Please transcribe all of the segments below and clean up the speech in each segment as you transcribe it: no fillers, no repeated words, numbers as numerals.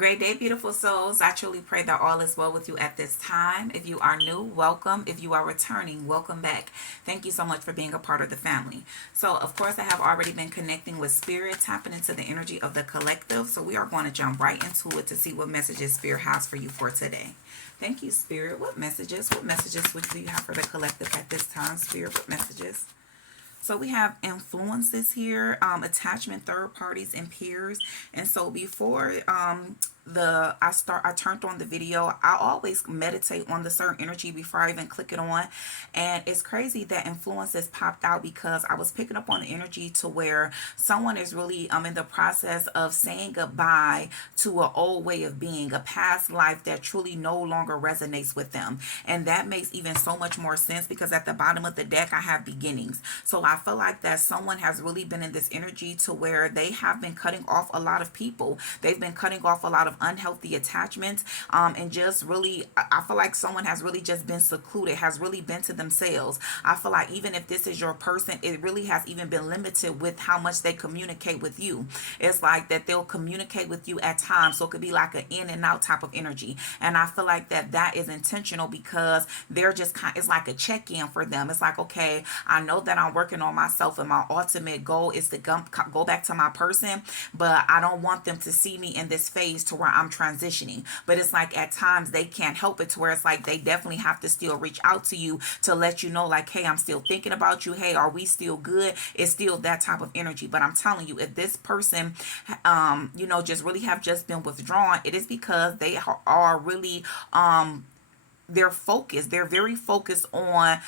Great day, beautiful souls. I truly pray that all is well with you at this time. If you are new, welcome. If you are returning, welcome back. Thank you so much for being a part of the family. So, of course, I have already been connecting with Spirit, tapping into the energy of the collective. So, we are going to jump right into it to see what messages Spirit has for you for today. Thank you, Spirit. What messages? What messages do you have for the collective at this time, Spirit? What messages? So we have influences here, attachment, third parties, and peers. And so before I turned on the video, I always meditate on the certain energy before I even click it on. And it's crazy that influences popped out because I was picking up on the energy to where someone is really in the process of saying goodbye to an old way of being, a past life that truly no longer resonates with them. And that makes even so much more sense because at the bottom of the deck I have beginnings. So I feel like that someone has really been in this energy to where they have been cutting off a lot of people. They've been cutting off a lot of unhealthy attachments, and just really, I feel like someone has really just been secluded, has really been to themselves. I feel like even if this is your person, it really has even been limited with how much they communicate with you. It's like that they'll communicate with you at times, so it could be like an in and out type of energy. And I feel like that is intentional because they're just it's like a check-in for them. It's like, okay, I know that I'm working on myself and my ultimate goal is to go back to my person, but I don't want them to see me in this phase to where I'm transitioning. But it's like at times they can't help it to where it's like they definitely have to still reach out to you to let you know like, hey, I'm still thinking about you. Hey, are we still good? It's still that type of energy. But I'm telling you, if this person just really have just been withdrawn, it is because they are really they're focused. They're very focused on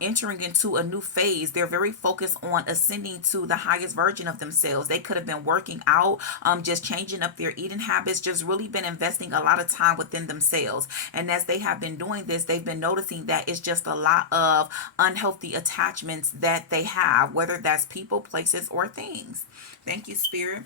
entering into a new phase. They're very focused on ascending to the highest version of themselves. They could have been working out, just changing up their eating habits, just really been investing a lot of time within themselves. And as they have been doing this, they've been noticing that it's just a lot of unhealthy attachments that they have, whether that's people, places, or things. Thank you, Spirit.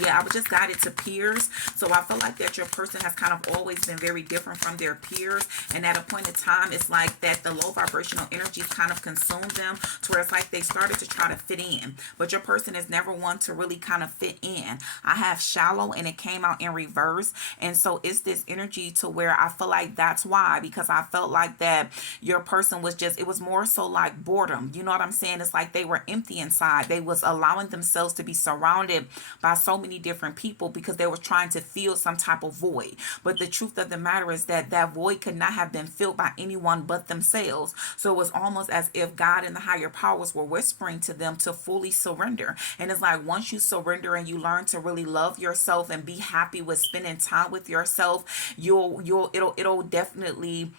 Yeah, I was just guided to peers. So I feel like that your person has kind of always been very different from their peers. And at a point in time, it's like that the low vibrational energies kind of consumed them to where it's like they started to try to fit in. But your person is never one to really kind of fit in. I have shallow and it came out in reverse. And so it's this energy to where I feel like that's why, because I felt like that your person was just, it was more so like boredom. You know what I'm saying? It's like they were empty inside. They was allowing themselves to be surrounded by so many different people because they were trying to fill some type of void. But the truth of the matter is that that void could not have been filled by anyone but themselves. So it was almost as if God and the higher powers were whispering to them to fully surrender. And it's like once you surrender and you learn to really love yourself and be happy with spending time with yourself, it'll definitely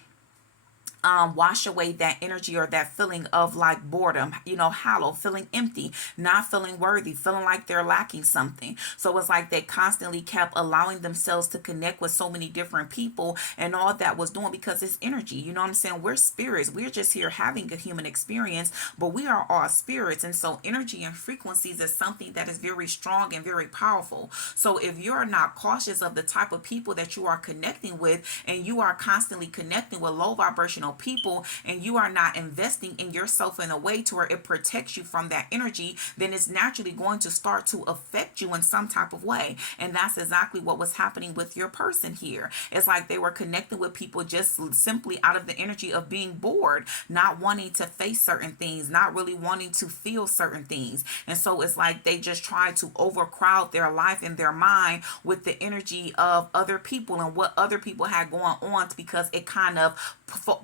wash away that energy or that feeling of like boredom, hollow, feeling empty, not feeling worthy, feeling like they're lacking something. So it's like they constantly kept allowing themselves to connect with so many different people, and all that was doing because it's energy. You know what I'm saying? We're spirits. We're just here having a human experience, but we are all spirits. And so energy and frequencies is something that is very strong and very powerful. So if you're not cautious of the type of people that you are connecting with, and you are constantly connecting with low vibrational people, and you are not investing in yourself in a way to where it protects you from that energy, then it's naturally going to start to affect you in some type of way. And that's exactly what was happening with your person here. It's like they were connecting with people just simply out of the energy of being bored, not wanting to face certain things, not really wanting to feel certain things. And so it's like they just tried to overcrowd their life and their mind with the energy of other people and what other people had going on, because it kind of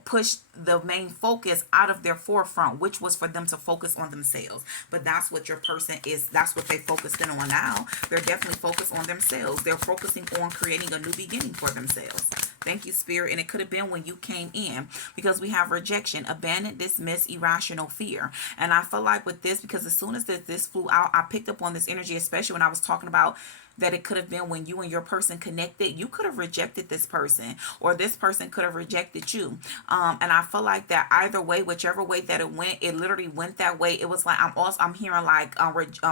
pushed the main focus out of their forefront, which was for them to focus on themselves. But that's what your person is. That's what they focused in on now. They're definitely focused on themselves. They're focusing on creating a new beginning for themselves. Thank you, Spirit. And it could have been when you came in, because we have rejection, abandon, dismiss, irrational fear. And I feel like with this, because as soon as this flew out, I picked up on this energy, especially when I was talking about that it could have been when you and your person connected. You could have rejected this person, or this person could have rejected you. And I feel like that either way, whichever way that it went, it literally went that way. It was like I'm hearing like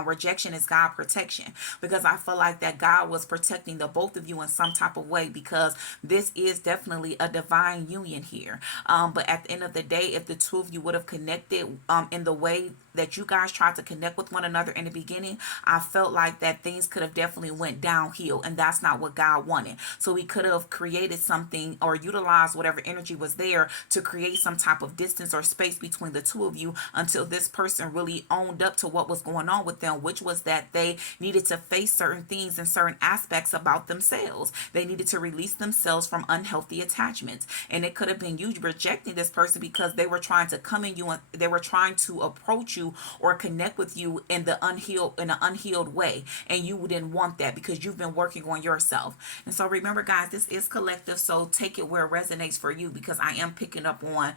rejection is God protection, because I feel like that God was protecting the both of you in some type of way, because this is definitely a divine union here. But at the end of the day, if the two of you would have connected in the way that you guys tried to connect with one another in the beginning, I felt like that things could have definitely went downhill, and that's not what God wanted. So he could have created something or utilized whatever energy was there to create some type of distance or space between the two of you until this person really owned up to what was going on with them, which was that they needed to face certain things and certain aspects about themselves. They needed to release themselves from unhealthy attachments. And it could have been you rejecting this person because they were trying to come in you and they were trying to approach you or connect with you in an unhealed way, and you didn't want that because you've been working on yourself. And so remember, guys, this is collective, so take it where it resonates for you, because I am picking up on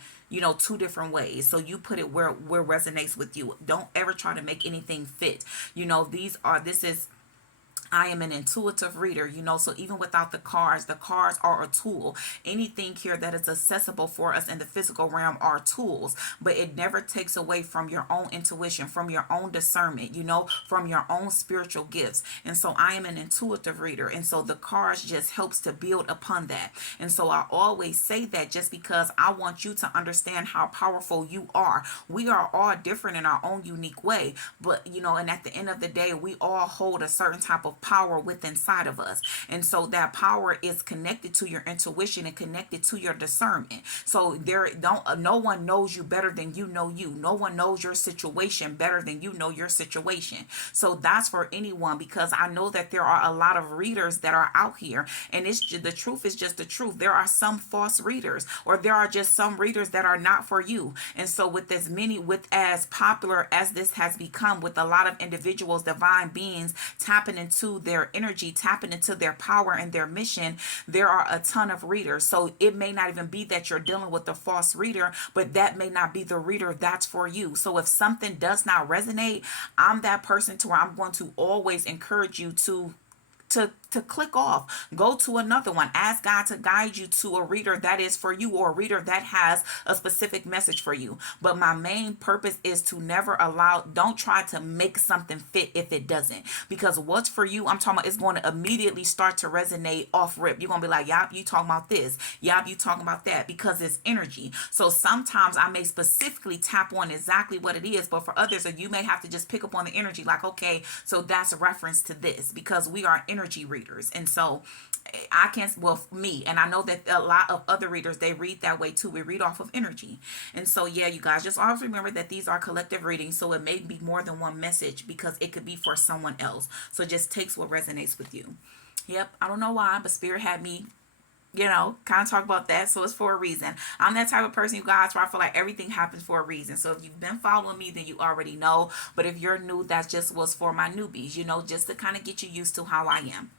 two different ways. So you put it where resonates with you. Don't ever try to make anything fit. This is I am an intuitive reader, so even without the cards are a tool. Anything here that is accessible for us in the physical realm are tools, but it never takes away from your own intuition, from your own discernment, from your own spiritual gifts. And so I am an intuitive reader, and so the cards just helps to build upon that. And so I always say that just because I want you to understand how powerful you are. We are all different in our own unique way, but and at the end of the day, we all hold a certain type of power within inside of us. And so that power is connected to your intuition and connected to your discernment. So no one knows you better than you know you. No one knows your situation better than you know your situation. So that's for anyone, because I know that there are a lot of readers that are out here, and the truth is just the truth. There are some false readers, or there are just some readers that are not for you. And so with as popular as this has become, with a lot of individuals, divine beings tapping into their energy, tapping into their power and their mission, there are a ton of readers. So it may not even be that you're dealing with a false reader, but that may not be the reader that's for you. So if something does not resonate, I'm that person to where I'm going to always encourage you to click off, go to another one, ask God to guide you to a reader that is for you, or a reader that has a specific message for you. But my main purpose is to don't try to make something fit if it doesn't, because what's for you, I'm talking about, it's going to immediately start to resonate off rip. You're going to be like, yep, you talking about this, yep, you talking about that, because it's energy. So sometimes I may specifically tap on exactly what it is, but for others, you may have to just pick up on the energy, like, okay, so that's a reference to this, because we are energy readers. And so I can't, me, and I know that a lot of other readers, they read that way too. We read off of energy. And so, yeah, you guys, just always remember that these are collective readings. So it may be more than one message, because it could be for someone else. So it just takes what resonates with you. Yep. I don't know why, but Spirit had me kind of talk about that. So it's for a reason. I'm that type of person, you guys, where I feel like everything happens for a reason. So if you've been following me, then you already know. But if you're new, that just was for my newbies, just to kind of get you used to how I am.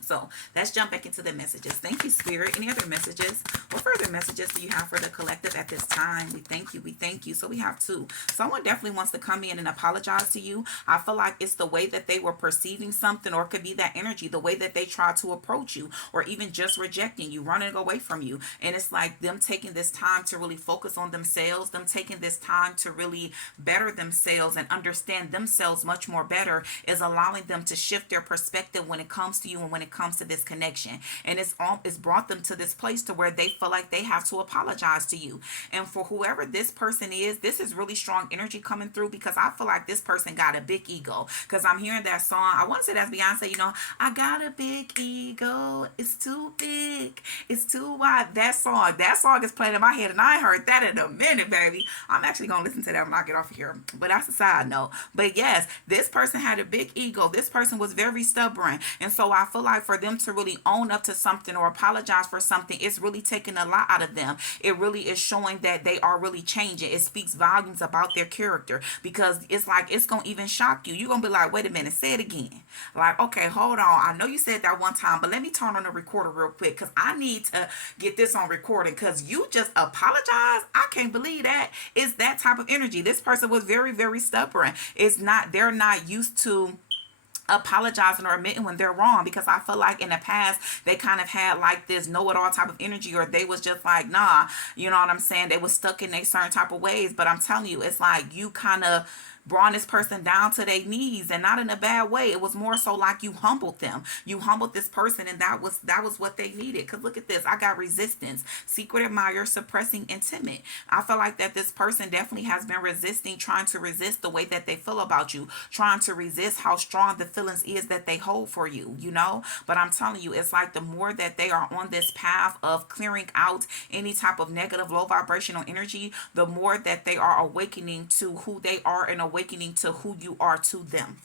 So let's jump back into the messages. Thank you, Spirit. Any other messages? What further messages do you have for the collective at this time? We thank you. We thank you. So we have two. Someone definitely wants to come in and apologize to you. I feel like it's the way that they were perceiving something, or it could be that energy, the way that they tried to approach you, or even just rejecting you, running away from you. And it's like them taking this time to really focus on themselves, them taking this time to really better themselves and understand themselves much more better, is allowing them to shift their perspective when it comes to you and when it comes to this connection. And it's brought them to this place to where they feel like they have to apologize to you. And for whoever this person is, this is really strong energy coming through, because I feel like this person got a big ego, because I'm hearing that song. I want to say that's Beyonce, I got a big ego, it's too big, it's too wide. That song is playing in my head, and I ain't heard that in a minute, baby. I'm actually gonna listen to that when I get off of here, but that's a side note. But yes, this person had a big ego. This person was very stubborn. And so I feel like for them to really own up to something or apologize for something, it's really taking a lot out of them. It really is showing that they are really changing. It speaks volumes about their character, because it's like, it's going to even shock you. You're going to be like, wait a minute, say it again. Like, okay, hold on. I know you said that one time, but let me turn on the recorder real quick, because I need to get this on recording, because you just apologize. I can't believe that. It's that type of energy. This person was very, very stubborn. They're not used to apologizing or admitting when they're wrong, because I feel like in the past they kind of had like this know-it-all type of energy, or they was just like, nah, you know what I'm saying, they was stuck in a certain type of ways. But I'm telling you, it's like you kind of brought this person down to their knees, and not in a bad way. It was more so like you humbled them. You humbled this person, and that was what they needed. Because look at this, I got resistance, secret admirer, suppressing, and timid. I feel like that this person definitely has been resisting, trying to resist the way that they feel about you, trying to resist how strong the feelings is that they hold for you, you know. But I'm telling you, it's like the more that they are on this path of clearing out any type of negative, low vibrational energy, the more that they are awakening to who they are and awakening to who you are to them.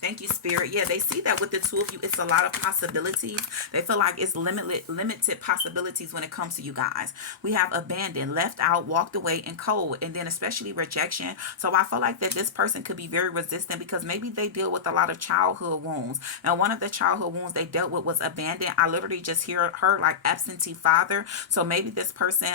Thank you, Spirit. Yeah, they see that with the two of you, it's a lot of possibilities. They feel like it's limited possibilities when it comes to you guys. We have abandoned, left out, walked away, and cold, and then especially rejection. So I feel like that this person could be very resistant because maybe they deal with a lot of childhood wounds. And one of the childhood wounds they dealt with was abandoned. I literally just heard like absentee father. So maybe this person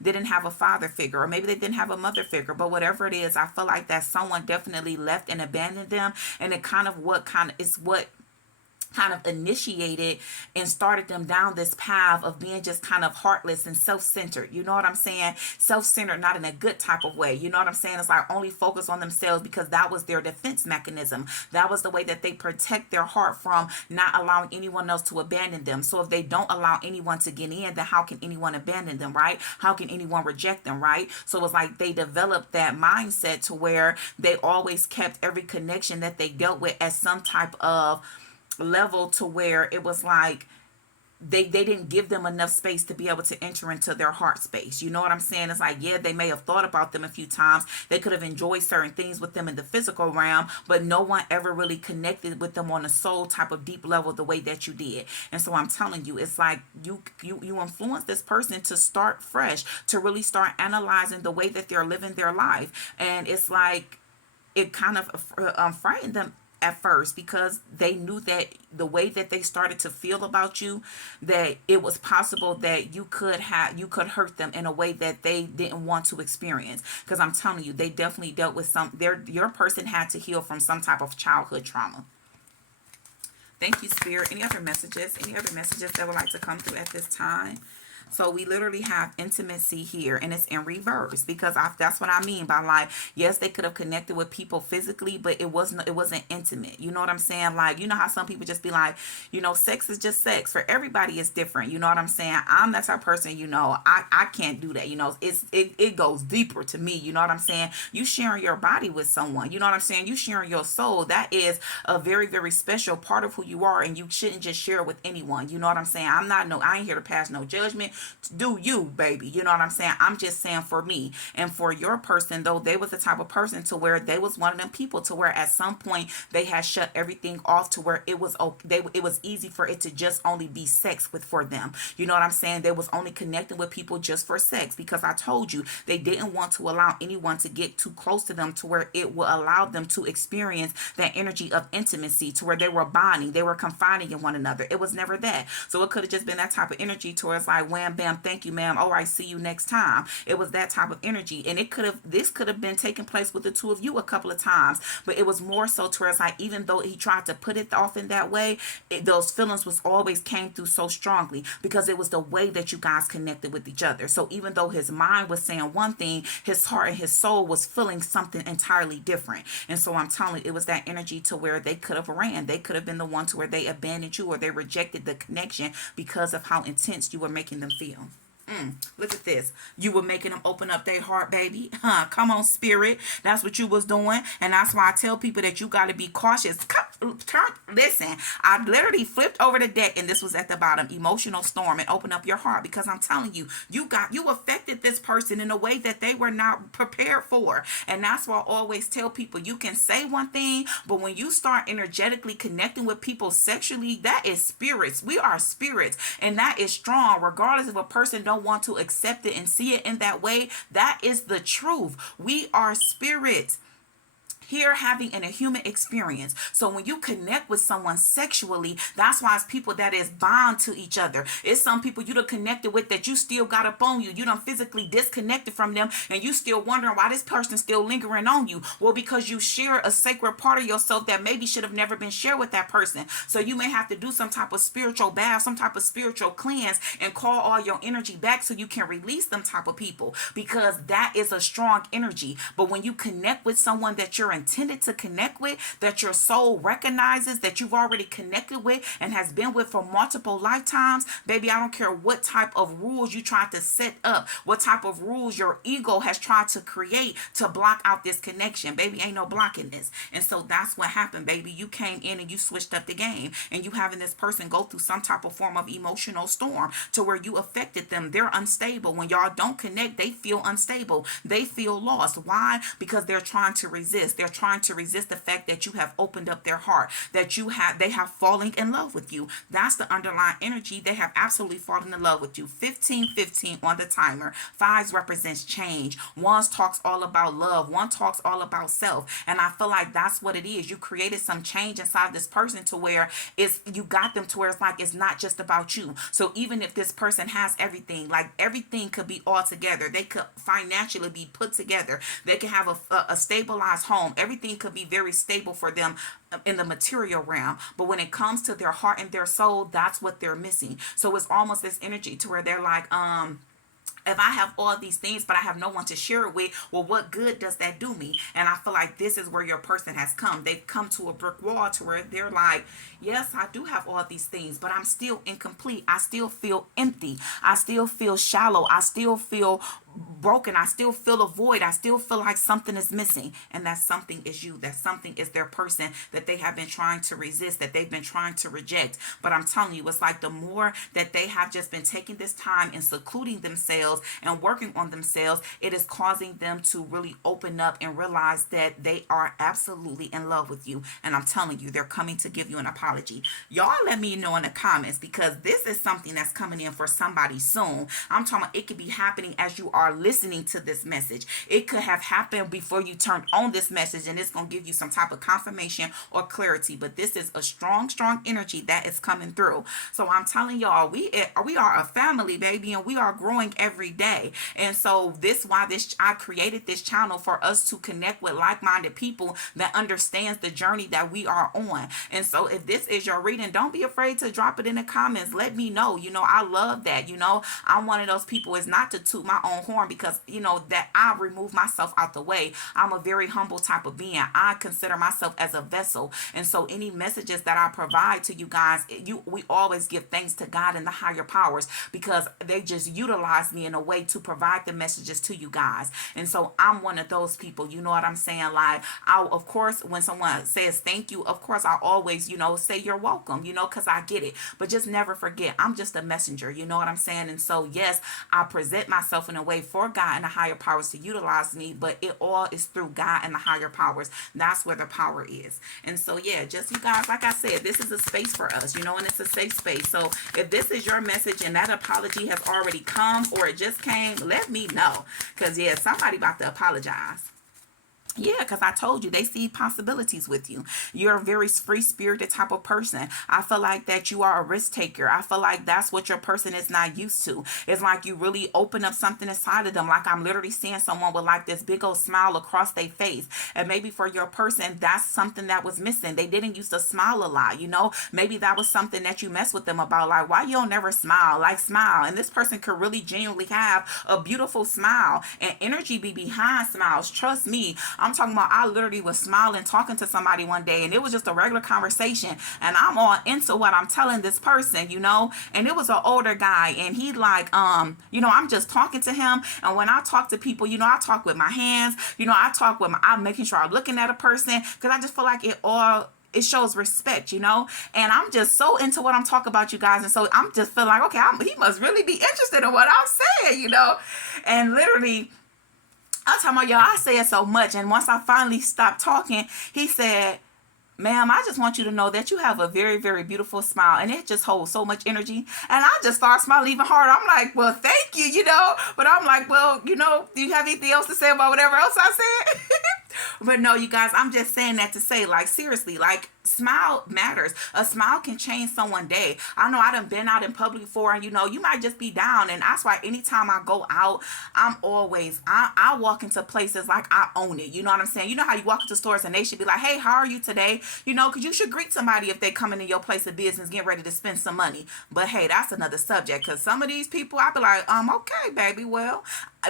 didn't have a father figure, or maybe they didn't have a mother figure. But whatever it is, I feel like that someone definitely left and abandoned them, and it what kind of initiated and started them down this path of being just kind of heartless and self-centered. You know what I'm saying? Self-centered, not in a good type of way. You know what I'm saying? It's like only focus on themselves because that was their defense mechanism. That was the way that they protect their heart from not allowing anyone else to abandon them. So if they don't allow anyone to get in, then how can anyone abandon them, right? How can anyone reject them, right? So it's like they developed that mindset to where they always kept every connection that they dealt with at some type of level, to where it was like they didn't give them enough space to be able to enter into their heart space. You know what I'm saying? It's like, yeah, they may have thought about them a few times. They could have enjoyed certain things with them in the physical realm, but no one ever really connected with them on a soul type of deep level the way that you did. And so I'm telling you, it's like you influence this person to start fresh, to really start analyzing the way that they're living their life. And it's like it kind of frightened them at first, because they knew that the way that they started to feel about you, that it was possible that you could hurt them in a way that they didn't want to experience. Because I'm telling you, they definitely dealt with your person had to heal from some type of childhood trauma. Thank you, Spirit. Any other messages that would like to come through at this time? So we literally have intimacy here, and it's in reverse, because that's what I mean by, like, yes, they could have connected with people physically, but it wasn't intimate. You know what I'm saying? Like, you know how some people just be like, you know, sex is just sex. For everybody, it's different. You know what I'm saying? I'm that type of person, you know, I can't do that. You know, it goes deeper to me. You know what I'm saying? You sharing your body with someone. You know what I'm saying? You sharing your soul. That is a very, very special part of who you are, and you shouldn't just share it with anyone. You know what I'm saying? I ain't here to pass no judgment. Do you, baby? You know what I'm saying? I'm just saying for me. And for your person, though, they was the type of person to where they was one of them people to where at some point they had shut everything off to where it was easy for it to just only be sex for them. You know what I'm saying? They was only connecting with people just for sex, because I told you they didn't want to allow anyone to get too close to them to where it will allow them to experience that energy of intimacy, to where they were bonding, they were confiding in one another. It was never that. So it could have just been that type of energy towards like, wham, bam, thank you, ma'am. All right, see you next time. It was that type of energy. And this could have been taking place with the two of you a couple of times, but it was more so towards like, even though he tried to put it off in that way, those feelings was always came through so strongly, because it was the way that you guys connected with each other. So even though his mind was saying one thing, his heart and his soul was feeling something entirely different. And so I'm telling you, it was that energy to where they could have ran. They could have been the one to where they abandoned you, or they rejected the connection because of how intense you were making them feel. Look at this. You were making them open up their heart, baby. Come on, Spirit. That's what you was doing. And that's why I tell people that you got to be cautious. Listen, I literally flipped over the deck, and this was at the bottom. Emotional storm, and open up your heart, because I'm telling you, you affected this person in a way that they were not prepared for. And that's why I always tell people, you can say one thing, but when you start energetically connecting with people sexually, that is spirits. We are spirits, and that is strong, regardless if a person don't want to accept it and see it in that way. That is the truth. We are spirits here having a human experience. So when you connect with someone sexually, that's why it's people that is bound to each other. It's some people you done connected with that you still got up on you. You done physically disconnected from them, and you still wondering why this person's still lingering on you. Well, because you share a sacred part of yourself that maybe should have never been shared with that person. So you may have to do some type of spiritual bath, some type of spiritual cleanse, and call all your energy back so you can release them type of people, because that is a strong energy. But when you connect with someone that you're in intended to connect with, that your soul recognizes, that you've already connected with and has been with for multiple lifetimes, baby, I don't care what type of rules you try to set up, what type of rules your ego has tried to create to block out this connection. Baby, ain't no blocking this. And so that's what happened, baby. You came in and you switched up the game, and you having this person go through some type of form of emotional storm to where you affected them. They're unstable. When y'all don't connect, they feel unstable. They feel lost. Why? Because they're trying to resist. They're trying to resist the fact that you have opened up their heart, that they have fallen in love with you. That's the underlying energy. They have absolutely fallen in love with you. 15 on the timer. Fives represents change. Ones talks all about love. One talks all about self. And I feel like that's what it is. You created some change inside this person to where you got them to where it's like it's not just about you. So even if this person has everything, like everything could be all together. They could financially be put together. They can have a stabilized home. Everything could be very stable for them in the material realm, but when it comes to their heart and their soul, that's what they're missing. So it's almost this energy to where they're like, if I have all these things, but I have no one to share it with, well, what good does that do me? And I feel like this is where your person has come. They've come to a brick wall to where they're like, yes, I do have all these things, but I'm still incomplete. I still feel empty. I still feel shallow. I still feel broken. I still feel a void. I still feel like something is missing. And that something is you. That something is their person that they have been trying to resist, that they've been trying to reject. But I'm telling you, it's like the more that they have just been taking this time and secluding themselves and working on themselves, it is causing them to really open up and realize that they are absolutely in love with you. And I'm telling you, they're coming to give you an apology. Y'all let me know in the comments, because this is something that's coming in for somebody soon. I'm talking about it could be happening as you are listening to this message. It could have happened before you turned on this message, and it's going to give you some type of confirmation or clarity. But this is a strong energy that is coming through. So I'm telling y'all, we are a family, baby, and we are growing every day. And so I created this channel for us to connect with like-minded people that understands the journey that we are on. And so if this is your reading, don't be afraid to drop it in the comments. Let me know. I love that. I'm one of those people, is not to toot my own horn, because that I remove myself out the way. I'm a very humble type of being. I consider myself as a vessel. And so any messages that I provide to you guys, we always give thanks to God and the higher powers, because they just utilize me in a way to provide the messages to you guys. And so I'm one of those people, you know what I'm saying? Like, of course, when someone says thank you, of course I always, say you're welcome, because I get it. But just never forget, I'm just a messenger, you know what I'm saying? And so yes, I present myself in a way for God and the higher powers to utilize me, but it all is through God and the higher powers. That's where the power is. And so yeah, just you guys, like I said, this is a space for us, and it's a safe space. So if this is your message and that apology has already come or it just came, let me know, because yeah, somebody about to apologize. Yeah, because I told you, they see possibilities with you. You're a very free-spirited type of person. I feel like that you are a risk taker. I feel like that's what your person is not used to. It's like you really open up something inside of them. Like I'm literally seeing someone with like this big old smile across their face. And maybe for your person, that's something that was missing. They didn't used to smile a lot, Maybe that was something that you mess with them about. Like, why you don't never smile? Like, smile. And this person could really genuinely have a beautiful smile. And energy be behind smiles. Trust me. I'm talking about, I literally was smiling, talking to somebody one day, and it was just a regular conversation, and I'm all into what I'm telling this person, and it was an older guy, and he like, I'm just talking to him, and when I talk to people, I talk with my hands, I'm making sure I'm looking at a person, because I just feel like it shows respect, and I'm just so into what I'm talking about, you guys, and so I'm just feeling like, okay, he must really be interested in what I'm saying, and literally, I'm talking about, y'all, I say it so much. And once I finally stopped talking, he said, ma'am, I just want you to know that you have a very, very beautiful smile, and it just holds so much energy. And I just start smiling even harder. I'm like, well, thank you, But I'm like, well, do you have anything else to say about whatever else I said? But no, you guys, I'm just saying that to say, like, seriously, like, smile matters. A smile can change someone's day. I know I done been out in public before, and you might just be down, and that's why anytime I go out, I walk into places like I own it. You know what I'm saying? You know how you walk into stores and they should be like, hey, how are you today? Because you should greet somebody if they come into your place of business getting ready to spend some money. But hey, that's another subject, because some of these people, I be like, okay, baby, well,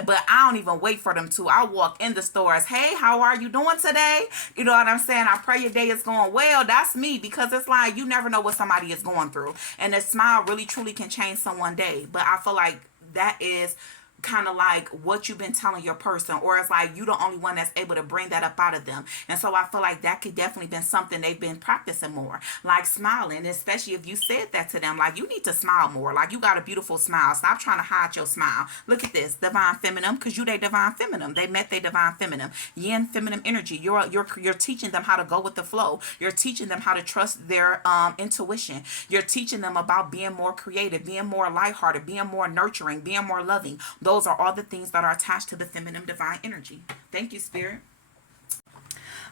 but I don't even wait for them to. I walk in the stores. Hey, how are you doing today? You know what I'm saying? I pray your day is going well. That's me, because it's like you never know what somebody is going through. And a smile really truly can change someone's day. But I feel like that is kind of like what you've been telling your person, or it's like you the only one that's able to bring that up out of them. And so I feel like that could definitely been something they've been practicing more, like smiling, especially if you said that to them, like, you need to smile more, like, you got a beautiful smile, stop trying to hide your smile. Look at this divine feminine, because you they divine feminine, they met their divine feminine, yin feminine energy. You're teaching them how to go with the flow. You're teaching them how to trust their intuition. You're teaching them about being more creative, being more lighthearted, being more nurturing, being more loving. Those are all the things that are attached to the feminine divine energy. Thank you, Spirit.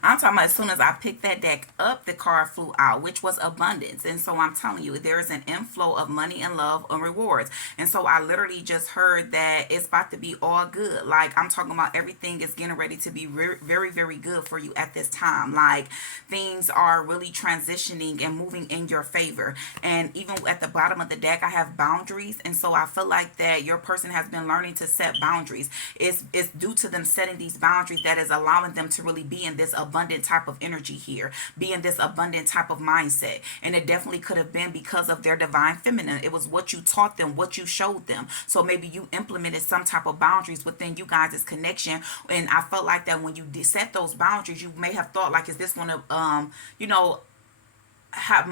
I'm talking about as soon as I picked that deck up, the card flew out, which was abundance. And so I'm telling you, there is an inflow of money and love and rewards. And so I literally just heard that it's about to be all good. Like, I'm talking about everything is getting ready to be very, very good for you at this time. Like, things are really transitioning and moving in your favor. And even at the bottom of the deck, I have boundaries. And so I feel like that your person has been learning to set boundaries. It's due to them setting these boundaries that is allowing them to really be in this abundant type of energy here, be in this abundant type of mindset. And it definitely could have been because of their divine feminine. It was what you taught them, what you showed them. So maybe you implemented some type of boundaries within you guys' connection. And I felt like that when you set those boundaries, you may have thought, like, is this one of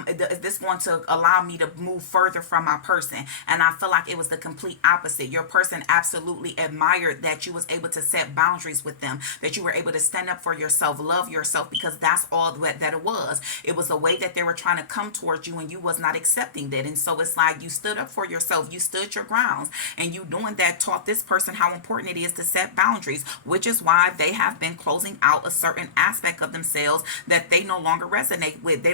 is this going to allow me to move further from my person? And I feel like it was the complete opposite. Your person absolutely admired that you was able to set boundaries with them, that you were able to stand up for yourself, love yourself, because that's all that it was. It was a way that they were trying to come towards you and you was not accepting that. And so it's like you stood up for yourself, you stood your grounds, and you doing that taught this person how important it is to set boundaries, which is why they have been closing out a certain aspect of themselves that they no longer resonate with.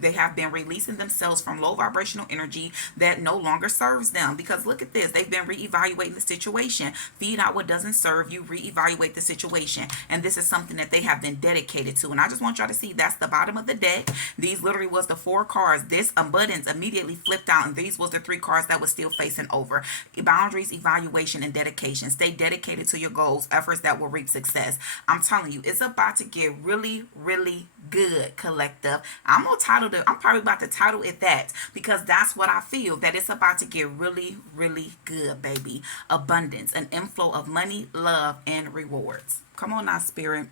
They have been releasing themselves from low vibrational energy that no longer serves them. Because look at this, they've been reevaluating the situation. Feed out what doesn't serve you, reevaluate the situation. And this is something that they have been dedicated to. And I just want y'all to see that's the bottom of the deck. These literally was the 4 cards. This abundance immediately flipped out, and these was the 3 cards that was still facing over. Boundaries, evaluation, and dedication. Stay dedicated to your goals, efforts that will reap success. I'm telling you, it's about to get really, really good, collective. I'm probably about to title it that, because that's what I feel, that it's about to get really, really good, baby. Abundance, an inflow of money, love, and rewards. Come on now, Spirit.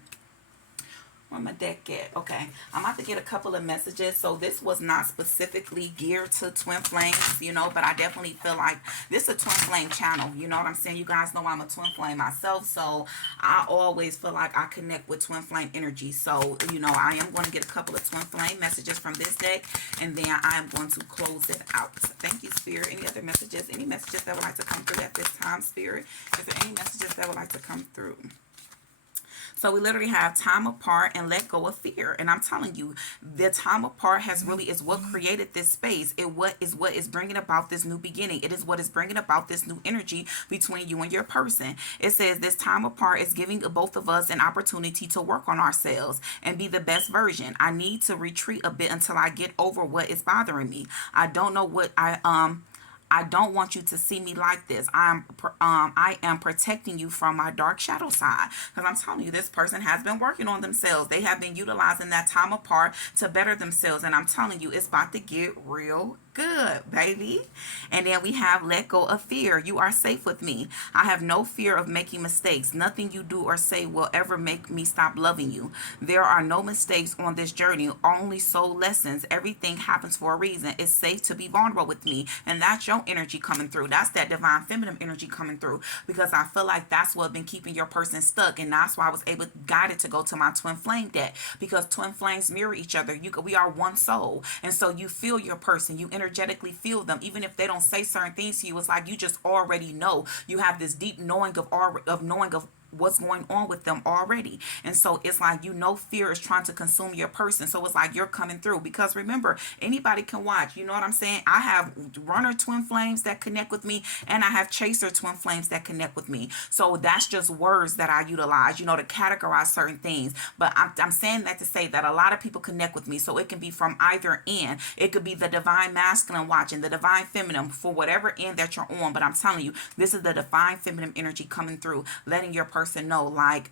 Where my deck at? Okay, I'm about to get a couple of messages. So this was not specifically geared to twin flames, but I definitely feel like this is a twin flame channel. You know what I'm saying? You guys know I'm a twin flame myself, so I always feel like I connect with twin flame energy. So I am going to get a couple of twin flame messages from this deck, and then I am going to close it out. Thank you, Spirit. Any other messages? Any messages that would like to come through at this time, Spirit? Is there any messages that would like to come through? So we literally have time apart and let go of fear. And I'm telling you, the time apart is what created this space. It what is bringing about this new beginning. It is what is bringing about this new energy between you and your person. It says this time apart is giving both of us an opportunity to work on ourselves and be the best version. I need to retreat a bit until I get over what is bothering me. I don't know what I don't want you to see me like this. I am protecting you from my dark shadow side. Because I'm telling you, this person has been working on themselves. They have been utilizing that time apart to better themselves. And I'm telling you, it's about to get real good, baby. And then we have let go of fear. You are safe with me. I have no fear of making mistakes. Nothing you do or say will ever make me stop loving you. There are no mistakes on this journey, only soul lessons. Everything happens for a reason. It's safe to be vulnerable with me. And that's your energy coming through. That's that divine feminine energy coming through, because I feel like that's what's been keeping your person stuck. And that's why I was guided to go to my twin flame deck, because twin flames mirror each other. We are one soul. And so you feel your person, you energetically feel them, even if they don't say certain things to you. It's like you just already know. You have this deep knowing of what's going on with them already. And so it's like, you know, fear is trying to consume your person. So it's like you're coming through, because remember, anybody can watch. You know what I'm saying? I have runner twin flames that connect with me, and I have chaser twin flames that connect with me. So that's just words that I utilize, you know, to categorize certain things. But I'm saying that to say that a lot of people connect with me. So it can be from either end. It could be the divine masculine watching, the divine feminine, for whatever end that you're on. But I'm telling you, this is the divine feminine energy coming through, letting your person know, like,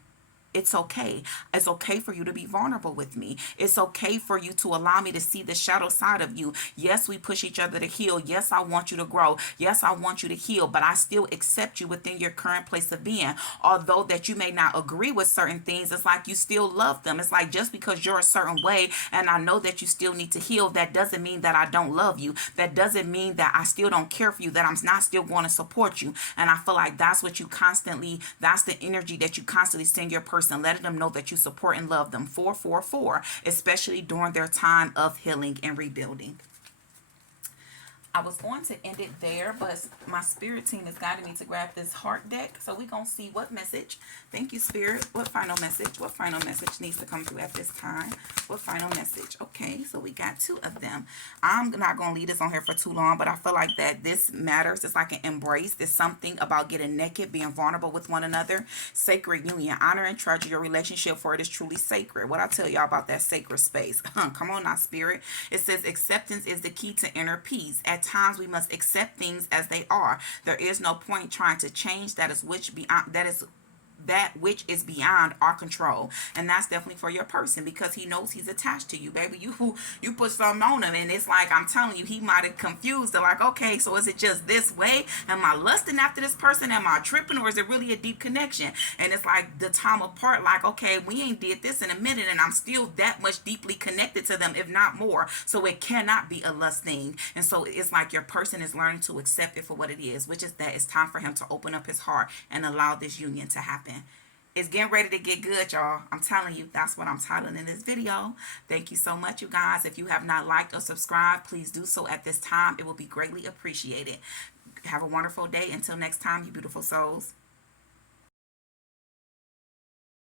it's okay. It's okay for you to be vulnerable with me. It's okay for you to allow me to see the shadow side of you. Yes, we push each other to heal. Yes, I want you to grow. Yes, I want you to heal, but I still accept you within your current place of being. Although that you may not agree with certain things, it's like you still love them. It's like, just because you're a certain way and I know that you still need to heal, that doesn't mean that I don't love you. That doesn't mean that I still don't care for you, that I'm not still going to support you. And I feel like that's what you constantly, that's the energy that you constantly send your person, letting them know that you support and love them. 444, especially during their time of healing and rebuilding. I was going to end it there, but my spirit team is guiding me to grab this heart deck. So we're going to see what message. Thank you, spirit. What final message? What final message needs to come through at this time? What final message? Okay, so we got 2 of them. I'm not going to leave this on here for too long, but I feel like that this matters. It's like an embrace. There's something about getting naked, being vulnerable with one another. Sacred union. Honor and treasure your relationship, for it is truly sacred. What I tell y'all about that sacred space. Come on now, spirit. It says acceptance is the key to inner peace. At times we must accept things as they are. There is no point trying to change that which is beyond our control. And that's definitely for your person, because he knows he's attached to you, baby. You put something on him, and it's like, I'm telling you, he might have confused. They're like, okay, so is it just this way? Am I lusting after this person? Am I tripping? Or is it really a deep connection? And it's like the time apart, like, okay, we ain't did this in a minute, and I'm still that much deeply connected to them, if not more. So it cannot be a lust thing. And so it's like your person is learning to accept it for what it is, which is that it's time for him to open up his heart and allow this union to happen. It's getting ready to get good, y'all. I'm telling you, that's what I'm titling in this video. Thank you so much, you guys. If you have not liked or subscribed, please do so at this time. It will be greatly appreciated. Have a wonderful day. Until next time, you beautiful souls.